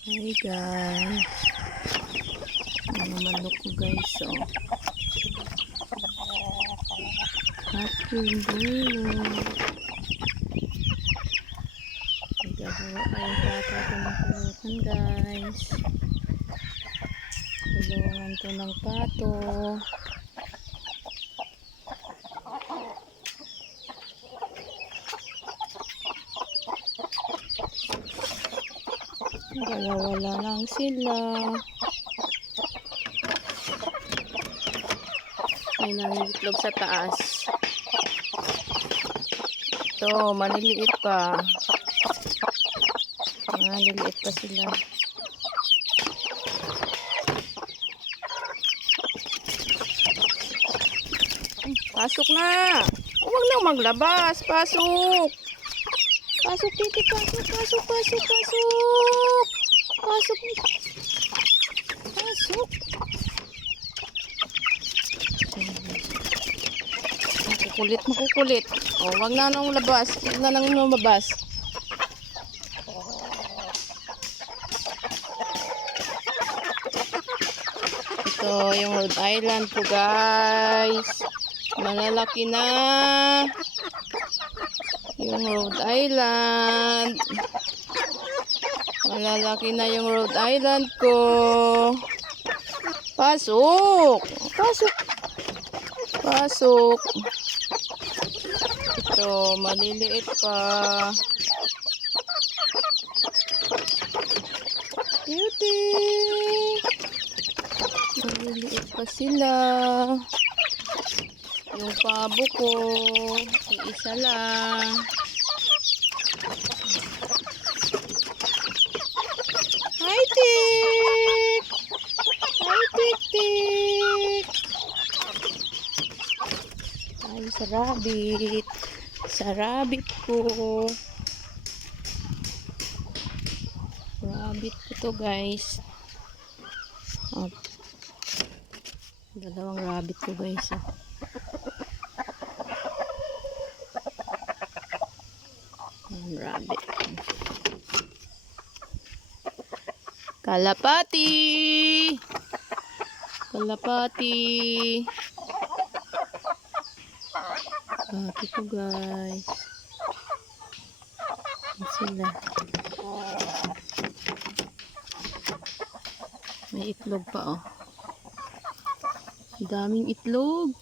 Hi guys, mga manok ko guys, oh. Happy bulo. Nagagawa kayong pata ko ng pulutan guys. Tulungan to ng pato. Wala lang sila. May nangitlog sa taas. Ito, maliliit pa. Maliliit pa sila. Pasok na! Huwag nang maglabas. Pasok! Pasok, Titi. Pasok, pasok, pasok, pasok! Pasok! Pasok! Makukulit, makukulit. O, wag na nang labas. Wag na nang lumabas. Ito yung Rhode Island po guys. Malalaki na yung Rhode Island. Malalaki na yung Rhode Island ko. Pasok! Pasok! Pasok! Ito, maliliit pa. Cutie! Maliliit pa sila. Yung pabo ko, isa lang. Hi, Tik! Hi, Tik, Tik! Ay, sa rabbit. Sa rabbit ko. Rabbit ko to, guys. Oh. Dalawang rabbit ko, guys. Oh. Rabbit. Kalapati! Kalapati! Kalapati ko guys. Yan sila. May itlog pa oh. Daming itlog.